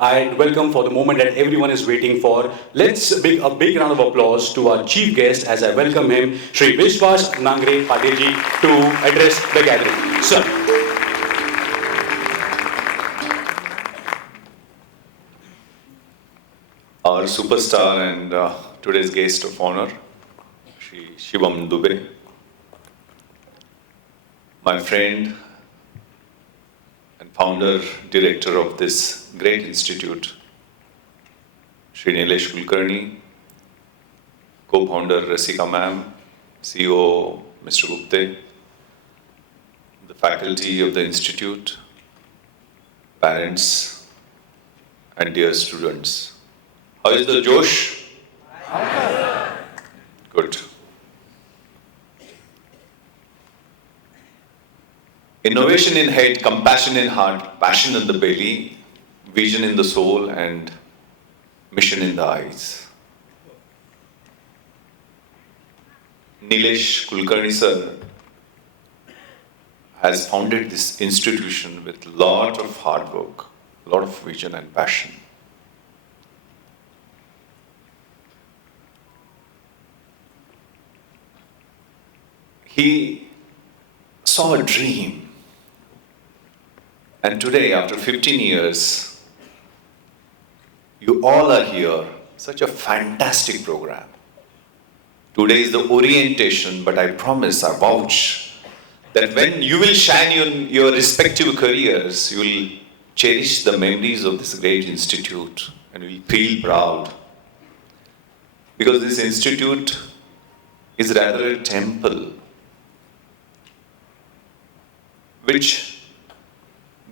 I welcome for the moment that everyone is waiting for. Let's big a big round of applause to our chief guest as I welcome him, Shri Vishwas Nangre Patilji, to address the gathering. Sir. Our superstar and today's guest of honor, Shri Shivam Dubey, my friend and founder, director of this great institute, Shri Nilesh Kulkarni, co-founder Rasika ma'am, CEO Mr. Gupte, the faculty of the institute, parents, and dear students. How is the Josh? Good. Innovation in head, compassion in heart, passion in the belly, vision in the soul, and mission in the eyes. Nilesh Kulkarni sir has founded this institution with a lot of hard work, a lot of vision and passion. He saw a dream, and today, after 15 years, you all are here. Such a fantastic program. Today is the orientation, but I promise, I vouch, that when you will shine in your respective careers, you will cherish the memories of this great institute and you will feel proud. Because this institute is rather a temple which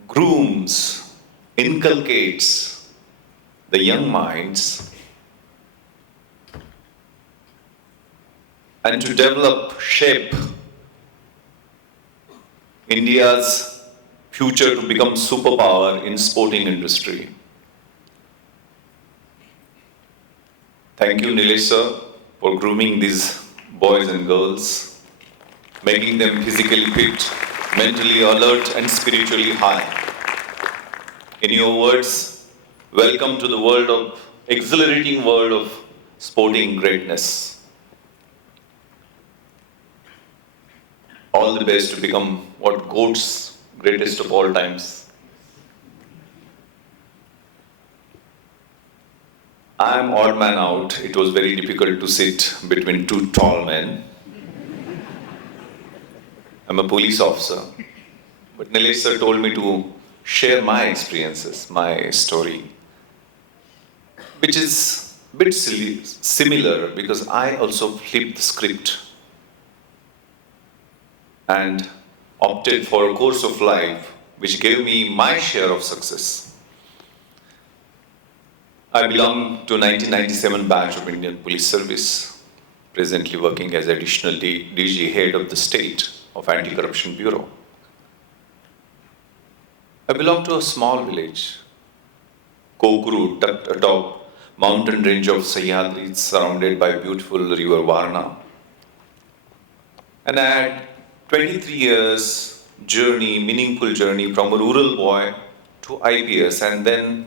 grooms, inculcates the young minds and to develop, shape India's future to become superpower in sporting industry. Thank you, Nilesh sir, for grooming these boys and girls, making them physically fit, mentally alert and spiritually high. In your words, welcome to the world of, exhilarating world of sporting greatness. All the best to become what GOAT's greatest of all times. I am odd man out. It was very difficult to sit between two tall men. I'm a police officer, but Nilesh sir told me to share my experiences, my story, which is a bit similar because I also flipped the script and opted for a course of life which gave me my share of success. I belong to 1997 batch of Indian Police Service, presently working as additional DG head of the state of Anti-Corruption Bureau. I belong to a small village, Kokuru, tucked atop mountain range of Sahyadri, surrounded by beautiful river Varna. And I had 23 years journey, meaningful journey from a rural boy to IPS, and then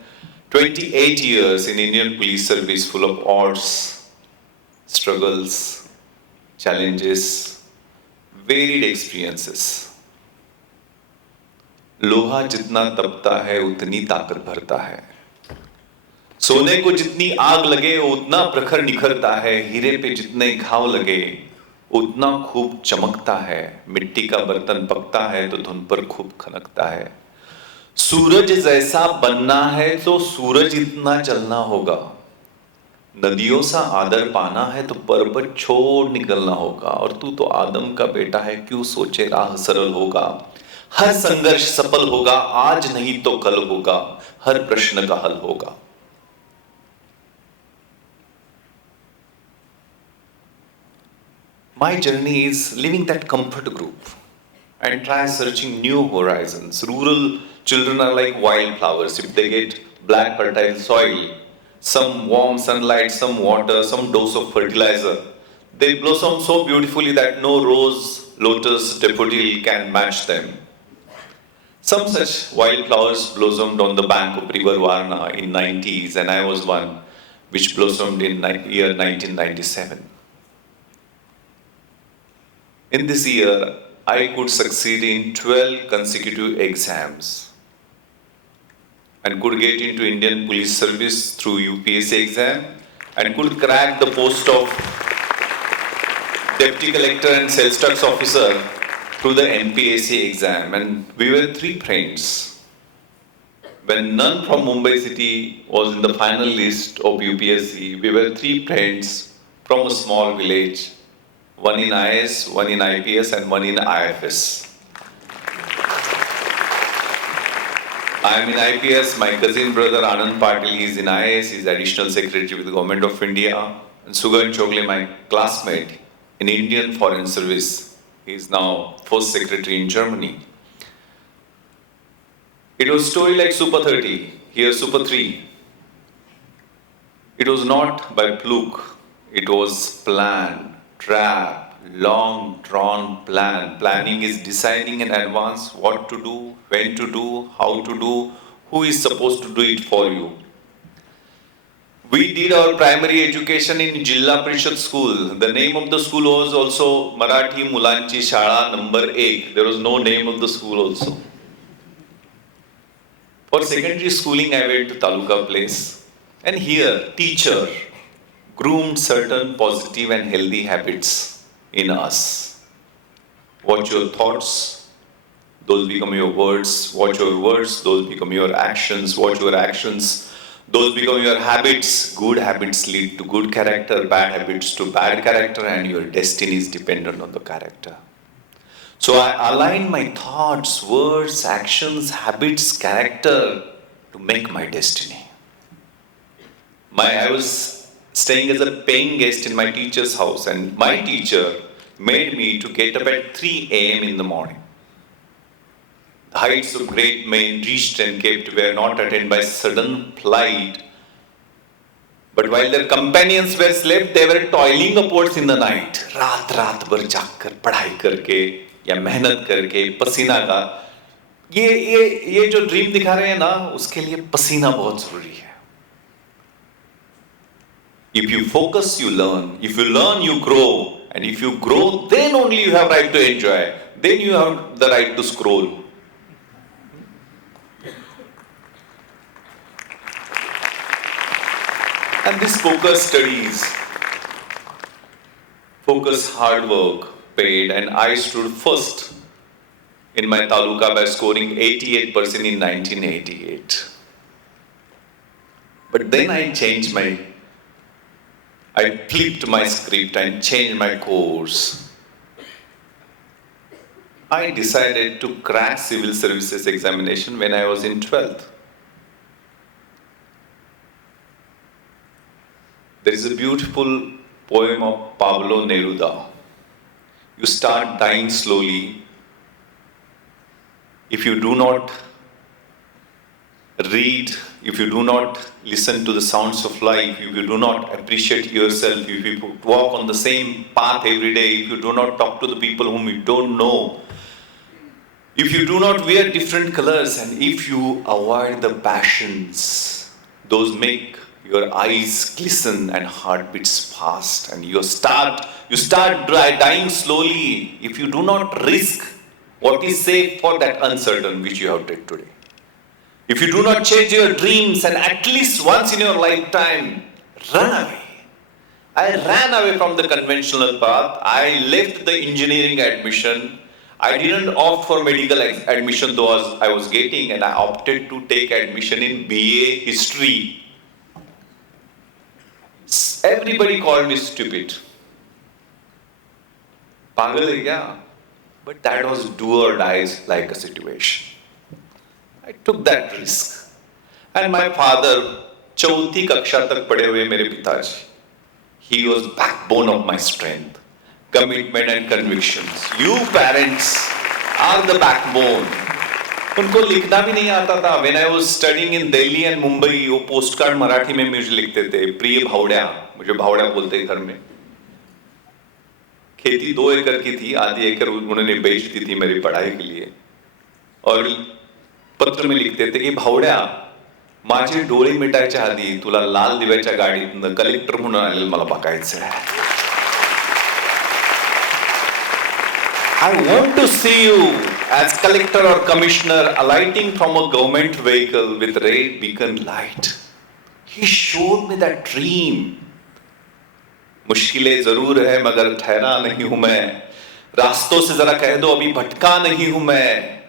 28 years in Indian Police Service full of odds, struggles, challenges, varied experiences. लोहा जितना तपता है उतनी ताकत भरता है, सोने को जितनी आग लगे उतना प्रखर निखरता है, हीरे पे जितने घाव लगे उतना खूब चमकता है, मिट्टी का बर्तन पकता है तो धुन पर खूब खनकता है, सूरज जैसा बनना है तो सूरज इतना जलना होगा, नदियों सा आदर पाना है तो पर्वत छोड़ निकलना होगा, और तू तो आदम का बेटा है क्यों सोचे राह सरल होगा, हर संघर्ष सफल होगा, आज नहीं तो कल होगा, हर प्रश्न का हल होगा. My journey is leaving that comfort group and try searching new horizons. Rural children are like wildflowers. If they get black fertile soil, some warm sunlight, some water, some dose of fertilizer, they blossom so beautifully that no rose, lotus, daffodil can match them. Some such wildflowers blossomed on the bank of River Varna in 90s, and I was one which blossomed in year 1997. In this year, I could succeed in 12 consecutive exams and could get into Indian Police Service through UPSC exam and could crack the post of Deputy Collector and Sales Tax Officer through the NPSC exam, and we were three friends. When none from Mumbai city was in the final list of UPSC, we were three friends from a small village, one in IS, one in IPS, and one in IFS. I am in IPS, my cousin brother Anand Patil, he is in IS, he is Additional Secretary with the Government of India, and Sugan Chogle, my classmate in Indian Foreign Service. He is now First Secretary in Germany. It was story like Super 30, here Super 3. It was not by fluke, it was planned, trap, long drawn plan. Planning is deciding in advance what to do, when to do, how to do, who is supposed to do it for you. We did our primary education in Jilla Parishad School. The name of the school was also Marathi Mulanchi Shala number 8. There was no name of the school also. For secondary schooling, I went to Taluka Place. And here, teacher groomed certain positive and healthy habits in us. Watch your thoughts, those become your words. Watch your words, those become your actions. Watch your actions, those become your habits. Good habits lead to good character, bad habits to bad character, and your destiny is dependent on the character. So I align my thoughts, words, actions, habits, character to make my destiny. I was staying as a paying guest in my teacher's house, and my teacher made me to get up at 3 a.m. in the morning. The heights of great men reached and kept were not attained by sudden flight, but while their companions were slept, they were toiling upwards in the night. रात भर जागकर पढ़ाई करके या मेहनत करके पसीना का ये जो ड्रीम दिखा रहे हैं ना, उसके लिए पसीना बहुत जरूरी है. If you focus, you learn. If you learn, you grow. And if you grow, then only you have right to enjoy. Then you have the right to scroll. And this focus studies, focus hard work paid, and I stood first in my taluka by scoring 88% in 1988. But then I flipped my script and changed my course. I decided to crack civil services examination when I was in 12th. There is a beautiful poem of Pablo Neruda. You start dying slowly if you do not read, if you do not listen to the sounds of life, if you do not appreciate yourself, if you walk on the same path every day, if you do not talk to the people whom you don't know, if you do not wear different colors, and if you avoid the passions, those make your eyes glisten and heart beats fast, and you start dying slowly if you do not risk what is safe for that uncertain which you have taken today. If you do not change your dreams, and at least once in your lifetime, run away. I ran away from the conventional path. I left the engineering admission. I didn't opt for medical admission though I was getting, and I opted to take admission in BA History. Everybody called me stupid. Pagal hai kya? But that was do or die like a situation. I took that risk. And my father, चौथी कक्षा तक पढ़े हुए मेरे पिताजी, he was backbone of my strength, commitment and convictions. You parents are the backbone. उनको लिखना भी नहीं आता था. When I was studying in Delhi and Mumbai, वो postcard मराठी में मुझे लिखते थे. प्रिय भावड़िया, मुझे भावड़िया बोलते घर में. खेती 2 एकड़ की थी, आधी एकड़ उन्होंने बेच दी थी मेरी पढ़ाई के लिए. और पत्र में लिखते थे की भावड्या माझे डोळे मिटायच्या आधी तुला लाल दिव्याच्या गाडीतनं कलेक्टर म्हणून आलेलं मला बघायचं आहे. I want to see you as collector or commissioner alighting from a government vehicle with red beacon light. He showed me that dream. मुश्किलें जरूर है मगर ठहरा नहीं हूं मैं. रास्तों से जरा कह दो अभी भटका नहीं हूं मैं.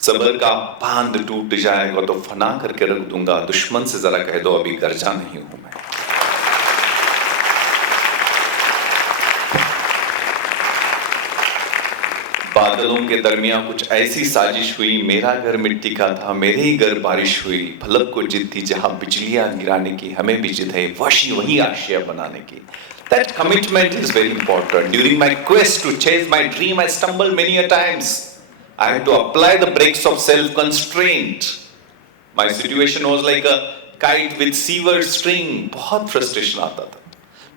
सबर का बांध टूट जाएगा तो फना करके रख दूंगा. दुश्मन से जरा कह दो अभी गर्जा नहीं हूं मैं. बादलों के दरमियान कुछ ऐसी साजिश हुई. मेरा घर मिट्टी का था, मेरे ही घर बारिश हुई. फलक को जिद थी जहां बिजलियां गिराने की, हमें भी जिद है वही आशिया बनाने की. That commitment is very important. During my quest to chase my dream, I stumbled many a times. I had to apply the brakes of self-constraint. My situation was like a kite with severed string. बहुत frustration आता था.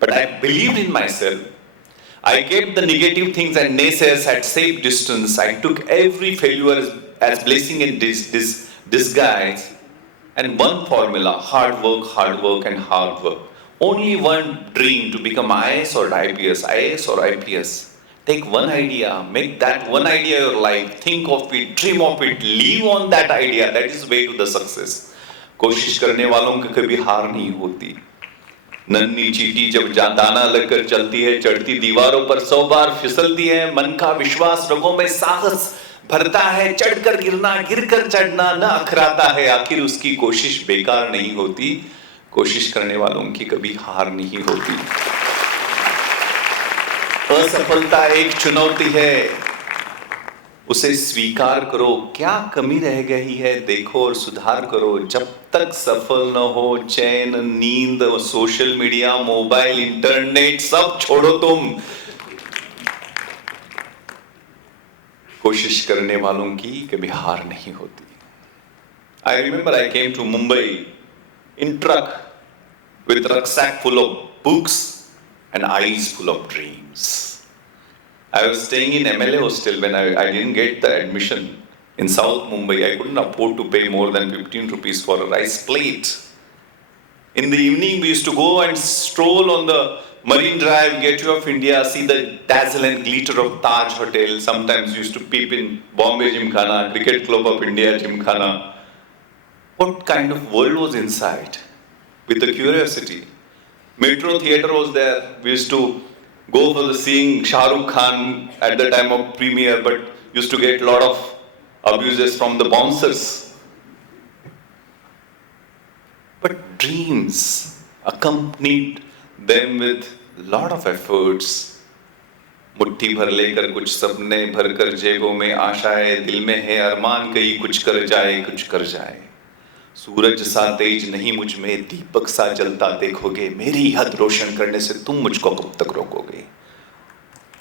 But I believed in myself. I kept the negative things and naysayers at safe distance. I took every failure as blessing in disguise. And one formula, hard work and hard work. Only one dream to become IAS or IPS. Take one idea, make that one idea your life, think of it, dream of it, live on that idea. That is way to the success. कोशिश करने वालों की कभी हार नहीं होती. नन्ही चींटी जब दाना लेकर चलती है, चढ़ती दीवारों पर 100 बार फिसलती है. मन का विश्वास रगों में साहस भरता है. चढ़कर गिरना, गिरकर चढ़ना न अखराता है. आखिर उसकी कोशिश बेकार नहीं होती. कोशिश करने वालों की कभी हार नहीं होती. असफलता एक चुनौती है, उसे स्वीकार करो. क्या कमी रह गई है देखो और सुधार करो. जब तक सफल न हो चैन नींद, सोशल मीडिया, मोबाइल, इंटरनेट सब छोड़ो तुम. कोशिश करने वालों की कभी हार नहीं होती. I remember I came to Mumbai in truck with rucksack full of books and eyes full of dreams. I was staying in MLA hostel when I didn't get the admission in South Mumbai. I couldn't afford to pay more than 15 rupees for a rice plate. In the evening, we used to go and stroll on the Marine Drive, Gateway of India, see the dazzle and glitter of Taj Hotel. Sometimes we used to peep in Bombay Gymkhana, Cricket Club of India Gymkhana. What kind of world was inside? With the curiosity. Metro theatre was there. We used to go for the seeing Shah Rukh Khan at the time of premiere, but used to get a lot of abuses from the bouncers. But dreams accompanied them with lot of efforts. मुट्ठी भर लेकर कुछ सपने भरकर जेबों में आशाएं, दिल में है अरमान कहीं कुछ कर जाए. सूरज सा तेज नहीं मुझ में, दीपक सा जलता देखोगे. मेरी हद रोशन करने से तुम मुझको कब तक रोकोगे.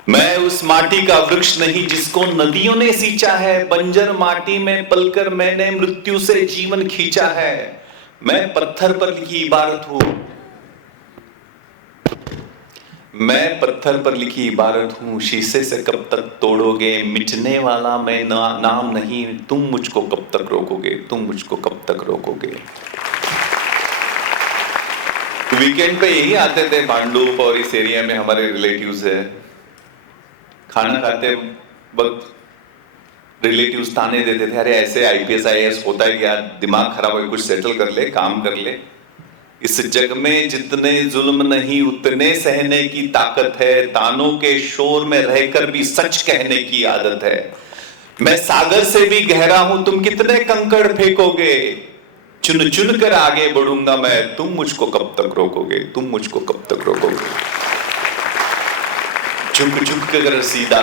मैं उस माटी का वृक्ष नहीं जिसको नदियों ने सींचा है. बंजर माटी में पलकर मैंने मृत्यु से जीवन खींचा है. मैं पत्थर पर लिखी इबारत हूं. मैं पत्थर पर लिखी इबारत हूं. शीशे से कब तक तोड़ोगे. मिटने वाला मैं नाम नहीं. तुम मुझको कब तक रोकोगे. वीकेंड पे यही आते थे भांडुप और इस एरिया में हमारे रिलेटिव्स है. खाना खाते वक्त रिलेटिव्स ताने देते थे, अरे ऐसे आईपीएस आईएएस होता है क्या, दिमाग खराब हो, कुछ सेटल कर ले, काम कर ले. इस जग में जितने जुल्म नहीं उतने सहने की ताकत है. तानों के शोर में रहकर भी सच कहने की आदत है. मैं सागर से भी गहरा हूं, तुम कितने कंकड़ फेंकोगे. चुन चुन कर आगे बढ़ूंगा मैं. तुम मुझको कब तक रोकोगे. झुक झुक कर सीधा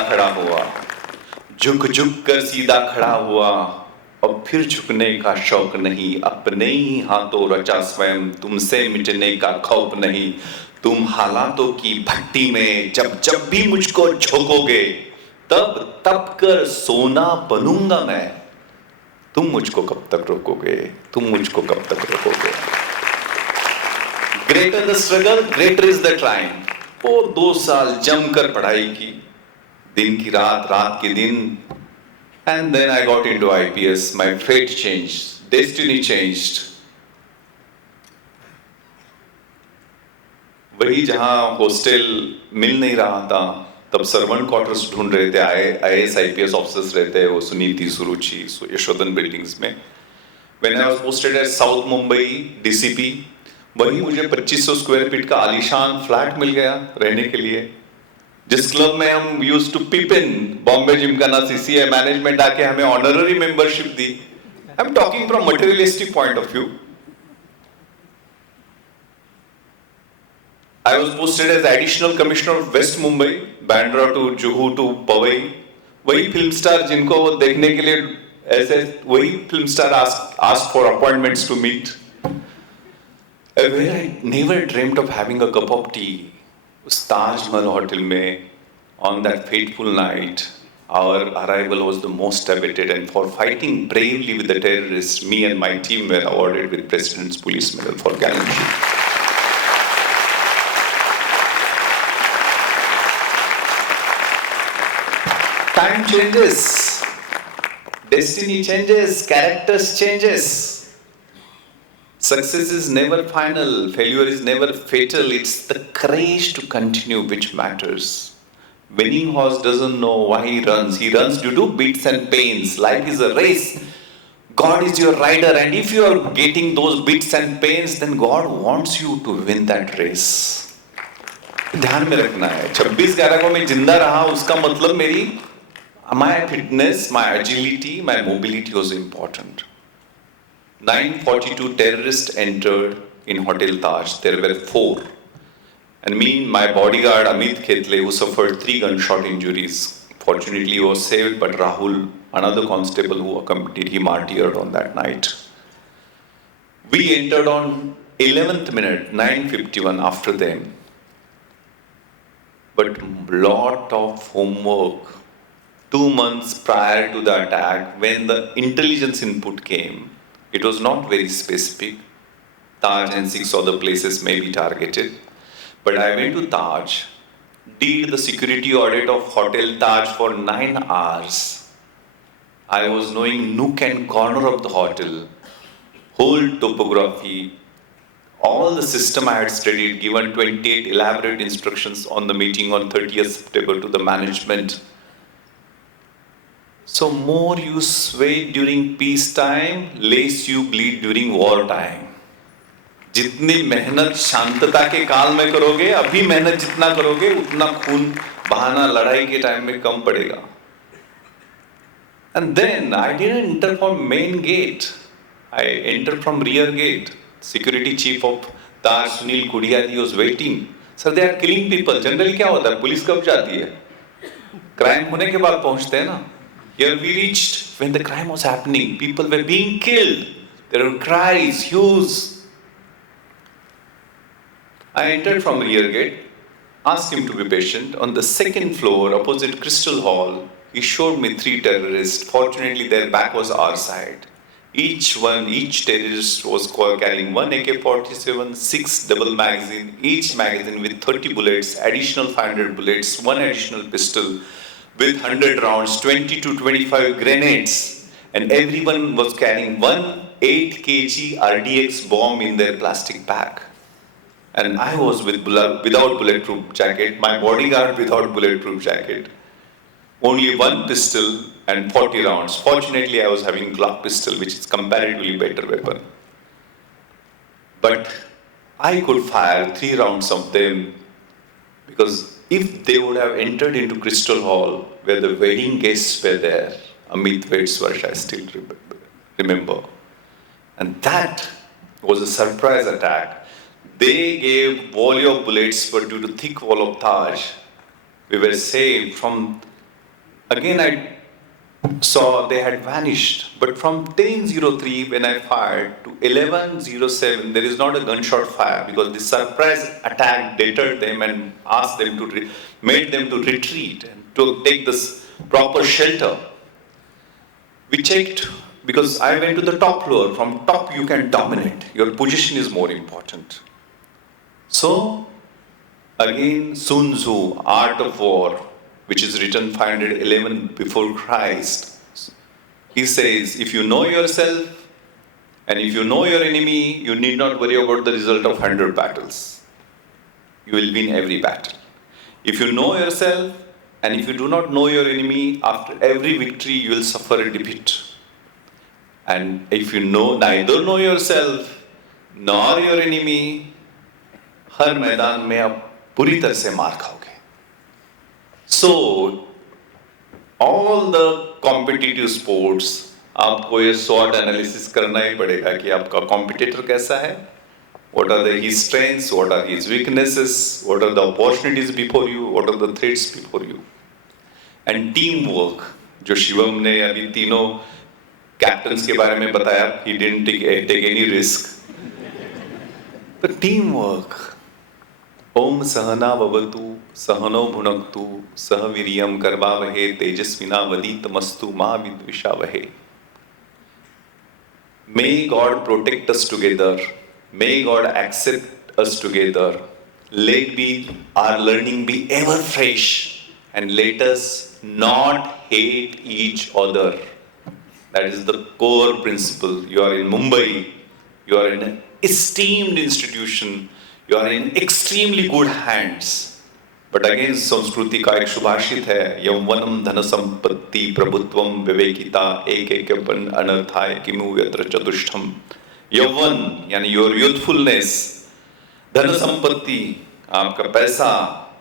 खड़ा हुआ. अब फिर झुकने का शौक नहीं. अपने ही हाथों रचा स्वयं, तुमसे मिटने का खौफ नहीं. तुम हालातों की भट्टी में जब भी मुझको झोंकोगे, तब कर सोना बनूंगा मैं. तुम मुझको कब तक रोकोगे. Greater the struggle, greater is the triumph. वो 2 साल जमकर पढ़ाई की, दिन की रात, रात के दिन. And then I got into IPS. My fate changed. Destiny changed. वही जहां हॉस्टल मिल नहीं रहा था, तब सर्वेंट क्वार्टर्स ढूंढ रहे थे, IAS IPS ऑफिसर्स रहते हैं, वो सुनीति, सुरुचि, यशोधन बिल्डिंग्स में. When I was posted at South Mumbai DCP, वही मुझे 2500 स्क्वायर फीट का आलीशान फ्लैट मिल गया रहने के लिए, जिस क्लब में हम use to pip in. Bombay Gymkhana CCI management आके हमें ऑनररी मेंबरशिप दी. I am talking from materialistic point of view. I was posted as additional commissioner of West Mumbai, Bandra to Juhu to Powai. वही film star जिनको वो देखने के लिए ऐसे वही film star asked for appointments to meet. Where I never dreamt of having a cup of tea. उस Taj Mahal hotel में on that fateful night, our arrival was the most awaited, and for fighting bravely with the terrorists, me and my team were awarded with President's Police Medal for gallantry. Time changes, destiny changes, characters changes. Success is never final, failure is never fatal. It's the courage to continue which matters. Winning horse doesn't know why he runs. He runs due to beats and pains. Life is a race. God is your rider, and if you are getting those beats and pains, then God wants you to win that race. ध्यान में रखना है. 26 11 को मैं जिंदा रहा, उसका मतलब मेरी my fitness, my agility, my mobility was important. 9:42 terrorists entered in Hotel Taj. There were 4. And me, my bodyguard Amit Khetle, who suffered 3 gunshot injuries. Fortunately, he was saved, but Rahul, another constable who accompanied him, martyred on that night. We entered on 11th minute, 9:51 after them. But lot of homework. 2 months prior to the attack, when the intelligence input came, it was not very specific. Taj and 6 other places may be targeted. But I went to Taj, did the security audit of Hotel Taj for 9 hours. I was knowing nook and corner of the hotel, whole topography, all the system I had studied, given 28 elaborate instructions on the meeting on 30th September to the management. So more you sweat during peace time, less you bleed during war time. जितनी मेहनत शांतता के काल में करोगे, अभी मेहनत जितना करोगे, उतना खून बहाना लड़ाई के टाइम में कम पड़ेगा. And then I didn't enter from main gate. I entered from rear gate. Security chief of Taj, Sunil Kudiyadi, was waiting. Sir, they are killing people. Generally क्या होता है? पुलिस कब जाती है? Crime होने के बाद पहुंचते हैं ना. Here we reached when the crime was happening. People were being killed. There were cries, hues. I entered from the rear gate, asked him to be patient. On the second floor, opposite Crystal Hall, he showed me 3 terrorists. Fortunately, their back was our side. Each terrorist was carrying 1 AK-47, 6 double magazine, each magazine with 30 bullets, additional 500 bullets, 1 additional pistol, with 100 rounds, 20 to 25 grenades, and everyone was carrying 1 8 kg RDX bomb in their plastic bag. And I was without bulletproof jacket, my bodyguard without bulletproof jacket. Only 1 pistol and 40 rounds. Fortunately, I was having Glock pistol, which is comparatively better weapon. But I could fire 3 rounds of them, because if they would have entered into Crystal Hall, where the wedding guests were there, Amit Vetswarsh, I still remember. And that was a surprise attack. They gave volley of bullets, but due to thick wall of Taj, we were saved from. Again, I saw they had vanished. But from 10:03, when I fired, to 11:07, there is not a gunshot fire, because the surprise attack deterred them and asked them to made them to retreat and to take this proper shelter. We checked, because I went to the top floor. From top, you can dominate. Your position is more important. So, again, Sun Tzu, Art of War, which is written 511 before Christ, He says, if you know yourself and if you know your enemy, you need not worry about the result of 100 battles. You will win every battle. If you know yourself and if you do not know your enemy, after every victory you will suffer a defeat. And if you neither know yourself nor your enemy, हर मैदान में आप पूरी तरह से मार खाओगे. So, all the competitive sports, आपको ये SWOT analysis करना ही पड़ेगा कि आपका competitor कैसा है, what are his strengths, what are his weaknesses, what are the opportunities before you, what are the threats before you. And teamwork, जो शिवम ने अभी तीनों captains के बारे में बताया, he didn't take any risk. But teamwork. ओम सहना भवतु सहनो भुनक्तु सह वीर्यं करवावहे तेजस्विनावधीतमस्तु मा विद्विषावहे. May God protect us together. May God accept us together. Let our learning be ever fresh and let us not hate each other. That is the core principle. You are in Mumbai. You are in an esteemed institution. You are in extremely good hands. But again, संस्कृति का एक सुभाषित है, यौवनम धन संपत्ति प्रभुत्वम विवेकिता एक एकपन अनर्थाय किमु यत्र चतुष्टयम्. यौवन यानी योर यूथफुलनेस, धन संपत्ति आपका पैसा,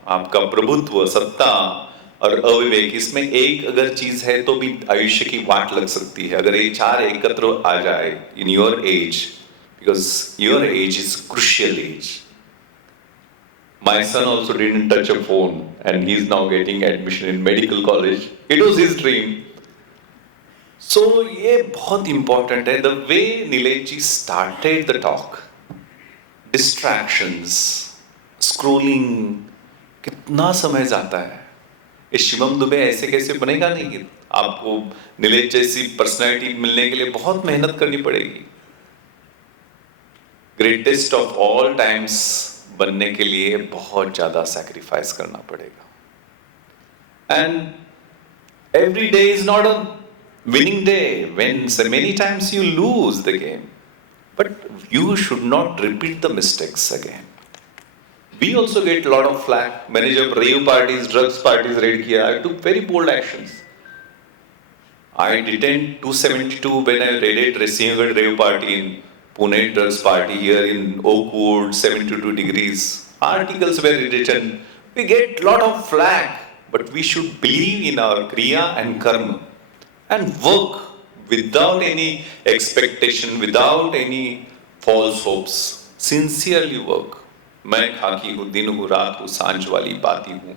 आपका प्रभुत्व सत्ता और अविवेक, इसमें एक अगर चीज है तो भी आयुष्य की वाट लग सकती है. अगर ये चार एकत्र आ जाए in your age, because your age is crucial age. My son also didn't touch a phone and he's now getting admission in medical college. It was his dream. So ये बहुत important है. The way Nilesh ji started the talk, distractions, scrolling, कितना समय जाता है. ये शिवम दुबे ऐसे कैसे बनेगा नहीं कि आपको नीलेश जैसी पर्सनैलिटी मिलने के लिए बहुत मेहनत करनी पड़ेगी. ग्रेटेस्ट ऑफ ऑल टाइम्स बनने के लिए बहुत ज्यादा सैक्रिफाइस करना पड़ेगा. And every day is not a winning day. When so many times you lose the game, but you should not repeat the mistakes again. We also get a lot of flack. मैंने जब rave parties, drugs parties raid किया, I took very bold actions. I detained 272 when I raided Sinhgarh rave party in Pune drugs party here in Oakwood, 72 degrees. Articles were written. We get a lot of flack, but we should believe in our kriya and karma and work without any expectation, without any false hopes. Sincerely work. मैं खाकी हूँ, दिन हूँ, रात हूँ, सांझ वाली बाती हूँ.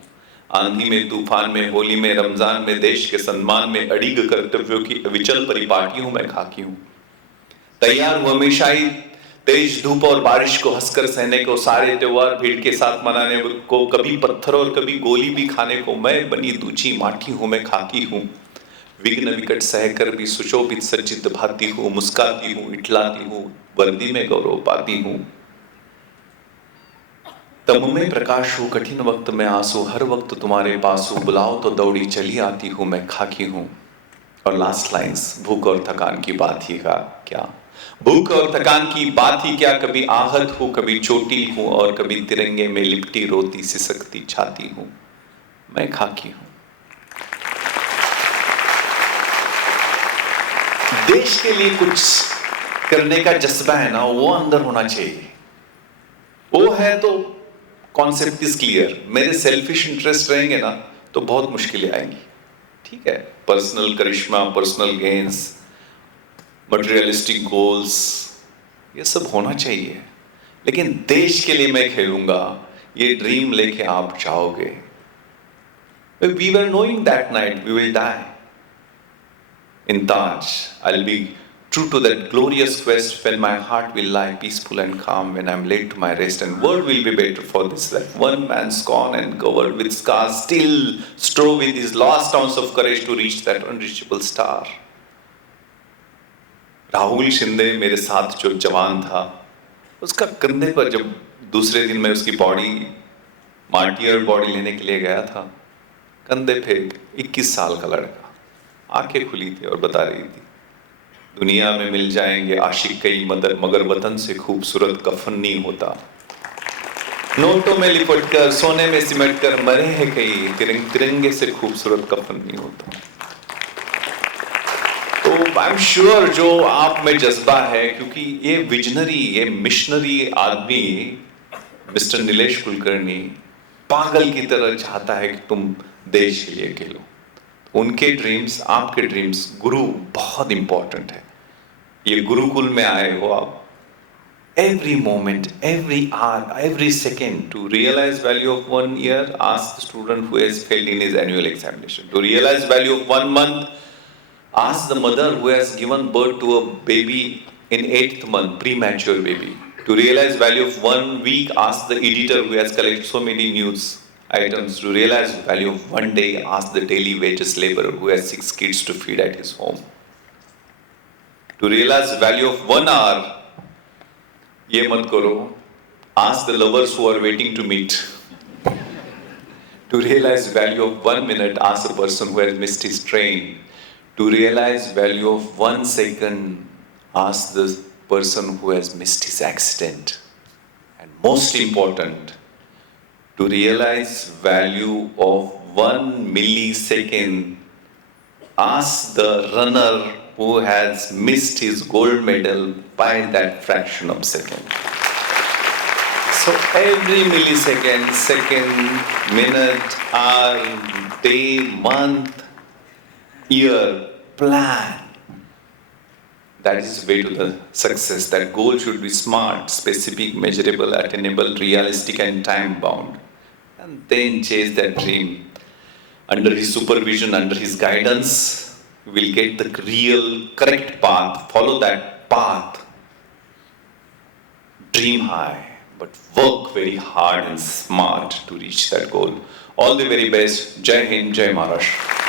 आंधी में, तूफान में, होली में, रमजान में, देश के सम्मान में अड़िग कर्तव्यों की अविचल परिपाटी हूँ. मैं खाकी हूँ. तैयार हूं हमेशा ही तेज धूप और बारिश को हंसकर सहने को, सारे त्योहार भीड़ के साथ मनाने को, कभी पत्थर और कभी गोली भी खाने को. मैं बनी दूची माटी हूं, मैं खाकी हूं. विघ्न विकट सहकर भी सुशोभित सज्जित भाती हूं. मुस्काती हूं, इटलाती हूं, वर्दी में गौरव पाती हूं. तब में प्रकाश हूं, कठिन वक्त में आंसू, हर वक्त तुम्हारे पास हूं. बुलाओ तो दौड़ी चली आती हूं, मैं खाकी हूं. और लास्ट लाइंस, भूख और थकान की बात ही का क्या, भूख और थकान की बात ही क्या. कभी आहत हूं, कभी चोटी हूं और कभी तिरंगे में लिपटी रोती सिसकती छाती हूं. मैं खाकी हूं. देश के लिए कुछ करने का जज्बा है ना, वो अंदर होना चाहिए. वो है तो कॉन्सेप्ट इज क्लियर. मेरे सेल्फिश इंटरेस्ट रहेंगे ना तो बहुत मुश्किलें आएंगी. ठीक है, पर्सनल करिश्मा, पर्सनल गेन्स, मटेरियलिस्टिक गोल्स, ये सब होना चाहिए. लेकिन देश के लिए मैं खेलूंगा, ये ड्रीम लेके आप जाओगे. We were knowing that night we will die in Taj. I'll be true to that glorious quest when my heart will lie peaceful and calm when I'm laid to my rest and world will be better for this life. One man's gone and covered with scars still strove with his last ounce of courage to reach that unreachable star. Rahul Shinde मेरे साथ जो जवान था, उसका कंधे पर जब दूसरे दिन मैं उसकी बॉडी, मार्टियर बॉडी लेने के लिए गया था, कंधे पे 21 साल का लड़का, आंखें खुली थी और बता रही थी, दुनिया में मिल जाएंगे आशिक कई मगर वतन से खूबसूरत कफन नहीं होता। नोटों में लिपट कर सोने में सिमट कर मरे हैं कई, तिरंगे से खूबसूरत कफन नहीं होता। तो आई एम श्योर जो आप में जज्बा है, क्योंकि ये विजनरी, ये मिशनरी आदमी मिस्टर नीलेश कुलकर्णी पागल की तरह चाहता है कि तुम देश के लिए खेलो। उनके ड्रीम्स, आपके ड्रीम्स, गुरु बहुत इंपॉर्टेंट है। ये गुरुकुल में आए हो आप। Every moment, every hour, every second, to realize value of 1 year, ask the student who has failed in his annual examination. To realize value of 1 month, ask the mother who has given birth to a baby in 8th month, premature baby. To realize value of 1 week, ask the editor who has collected so many news items. To realize value of 1 day, ask the daily wages laborer who has 6 kids to feed at his home. To realize value of 1 hour, ये मत करो, ask the lovers who are waiting to meet. To realize value of 1 minute, ask a person who has missed his train. To realize value of 1 second, ask the person who has missed his accident. And most important, to realize value of 1 millisecond, ask the runner who has missed his gold medal by that fraction of second. So every millisecond, second, minute, hour, day, month, year, plan. That is the way to the success. That goal should be smart, specific, measurable, attainable, realistic and time bound. And then chase that dream. Under his supervision, under his guidance, will get the real correct path, follow that path, dream high, but work very hard and smart to reach that goal. All the very best. Jai Hind, Jai Maharashtra.